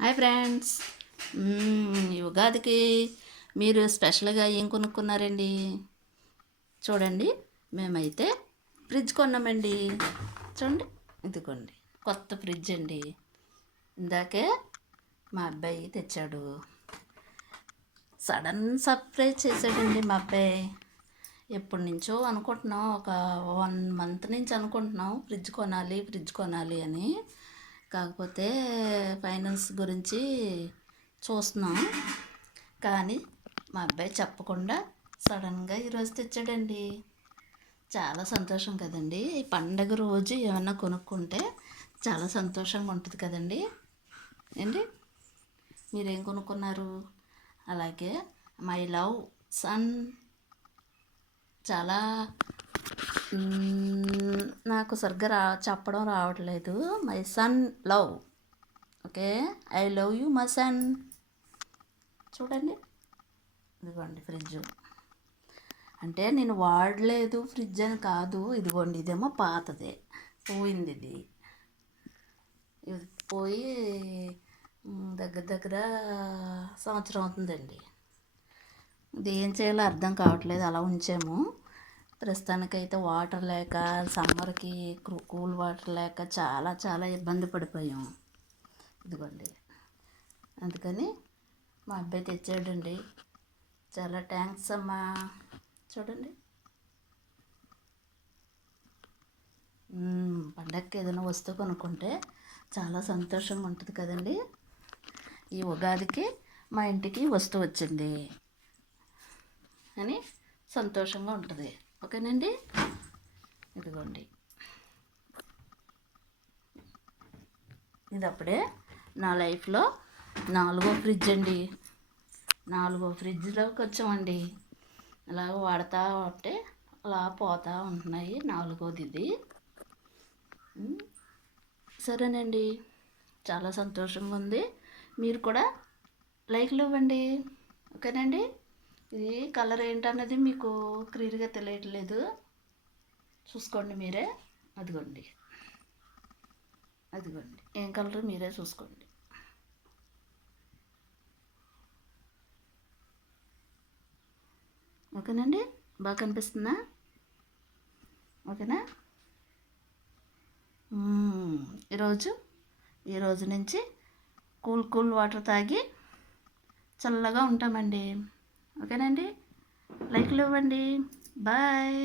Hi friends. ఈ ఉగాదికి మీరు స్పెషల్గా ఏం కొనుక్కున్నారండి? చూడండి, మేమైతే ఫ్రిడ్జ్ కొన్నామండి. చూడండి, ఇదిగోండి కొత్త ఫ్రిడ్జ్ అండి. ఇందాకే మా అబ్బాయి తెచ్చాడు. సడన్ సర్ప్రైజ్ చేశాడండి మా అబ్బాయి. ఎప్పటి నుంచో అనుకుంటున్నాం, ఒక 1 మంత్ నుంచి అనుకుంటున్నాం ఫ్రిడ్జ్ కొనాలి అని. కాకపోతే ఫైనాన్స్ గురించి చూస్తున్నాం. కానీ మా అబ్బాయి చెప్పకుండా సడన్గా ఈరోజు తెచ్చాడండి. చాలా సంతోషం కదండి. ఈ పండగ రోజు ఏమన్నా కొనుక్కుంటే చాలా సంతోషంగా ఉంటుంది కదండి. ఏంటి మీరేం కొనుక్కున్నారు? అలాగే మై లవ్ సన్ చాలా నాకు సరిగ్గా చెప్పడం రావట్లేదు. My son love. Okay, I love you my son. చూడండి, ఇదిగోండి ఫ్రిడ్జ్. అంటే నేను వాడలేదు ఫ్రిడ్జ్ అని కాదు. ఇదిగోండి, ఇదేమో పాతదే, పోయింది. ఇది పోయి దగ్గర దగ్గర సంవత్సరం అవుతుందండి. ఇది ఏం చేయాలో అర్థం కావట్లేదు, అలా ఉంచాము. ప్రస్తుతానికైతే వాటర్ లేక, సమ్మర్కి కూల్ వాటర్ లేక చాలా చాలా ఇబ్బంది పడిపోయాం. ఇదిగోండి, అందుకని మా అబ్బాయి తెచ్చాడండి. చాలా థ్యాంక్స్ అమ్మా. చూడండి, పండగకి ఏదైనా వస్తువు కొనుక్కుంటే చాలా సంతోషంగా ఉంటుంది కదండి. ఈ ఉగాదికి మా ఇంటికి వస్తువు వచ్చింది అని సంతోషంగా ఉంటుంది. ఓకేనండి, ఇదిగోండి. ఇది అప్పుడే నా లైఫ్లో 4వ ఫ్రిడ్జ్ అండి. 4వ ఫ్రిడ్జ్లోకి వచ్చామండి. అలా వాడుతూ ఉంటే అలా పోతూ ఉంటున్నాయి. 4వది ఇది. సరేనండి, చాలా సంతోషంగా ఉంది. మీరు కూడా లైక్లు ఇవ్వండి. ఓకేనండి. ఇది కలర్ ఏంటన్నది మీకు క్లియర్గా తెలియట్లేదు, చూసుకోండి మీరే. అదిగోండి, అదిగోండి ఏం కలర్ మీరే చూసుకోండి. ఓకేనండి, బాగా కనిపిస్తుందా? ఓకేనా? ఈరోజు నుంచి కూల్ వాటర్ తాగి చల్లగా ఉంటామండి. ఓకేనండి, లైక్లు ఇవ్వండి. బాయ్.